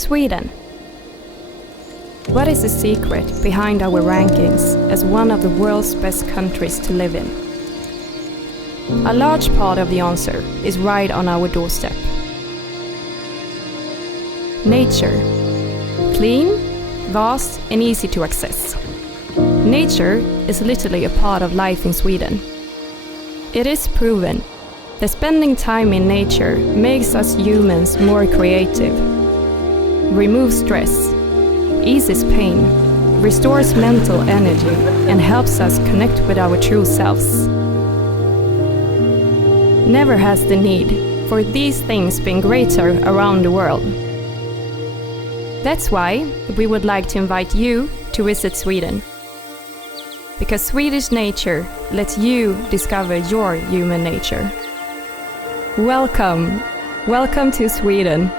Sweden. What is the secret behind our rankings as one of the world's best countries to live in? A large part of the answer is right on our doorstep. Nature. Clean, vast and easy to access. Nature is literally a part of life in Sweden. It is proven that spending time in nature makes us humans more creative, removes stress, eases pain, restores mental energy, and helps us connect with our true selves. Never has the need for these things been greater around the world. That's why we would like to invite you to visit Sweden. Because Swedish nature lets you discover your human nature. Welcome! Welcome to Sweden!